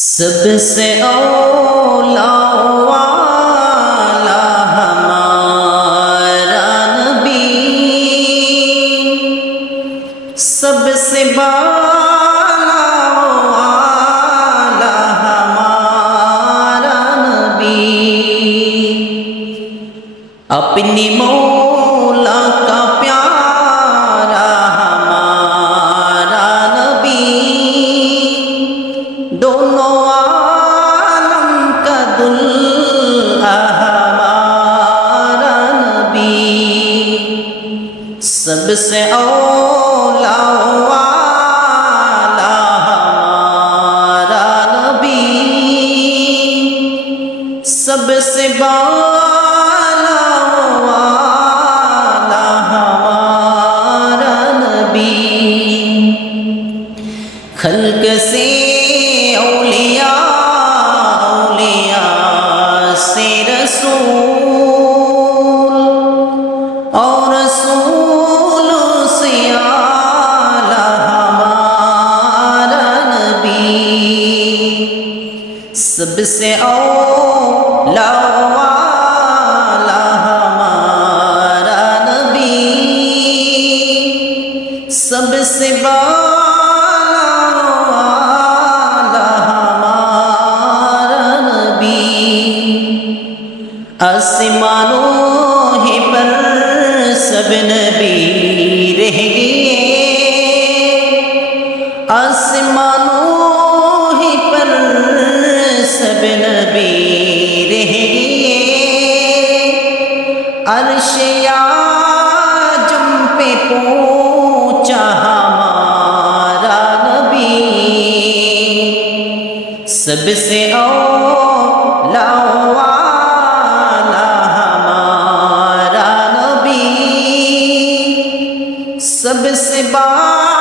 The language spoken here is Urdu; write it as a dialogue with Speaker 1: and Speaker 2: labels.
Speaker 1: سب سے والا ہمارا نبی سب سے با اپنی مولا کا سب سے اولا والا ہمارا نبی سب سے بالا والا ہمارا نبی خلق سے سے او لہ ہمارا نبی سب سے بالا لہ ہمارا نبی آسمانوں ہی پر سب نبی ارشیا جم پہ پوچھا ہمارا نبی سب سے او لو لہ ہمار سب سے با